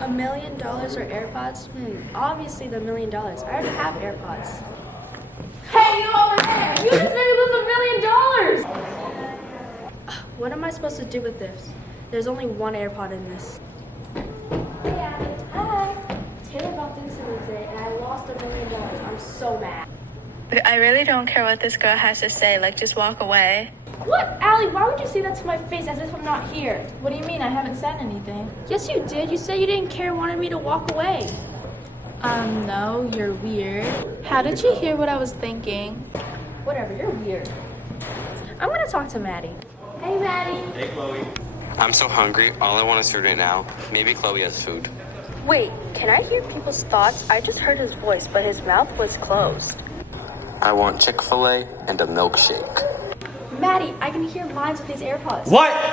$1 million or AirPods? Obviously the $1 million. I already have AirPods. Hey, you over there! You just made me lose $1 million! What am I supposed to do with this? There's only one AirPod in this. Hey, Abby. Hi. Taylor bumped into me today and I lost $1 million. I'm so mad. I really don't care what this girl has to say. Like, just walk away. What? Allie, why would you say that to my face as if I'm not here? What do you mean? I haven't said anything. Yes, you did. You said you didn't care and wanted me to walk away. No, you're weird. How did you hear what I was thinking? Whatever, you're weird. I'm gonna talk to Maddie. Hey, Maddie. Hey, Chloe. I'm so hungry. All I want is food right now. Maybe Chloe has food. Wait, can I hear people's thoughts? I just heard his voice, but his mouth was closed. I want Chick-fil-A and a milkshake. Maddie, I can hear mine with these AirPods. What?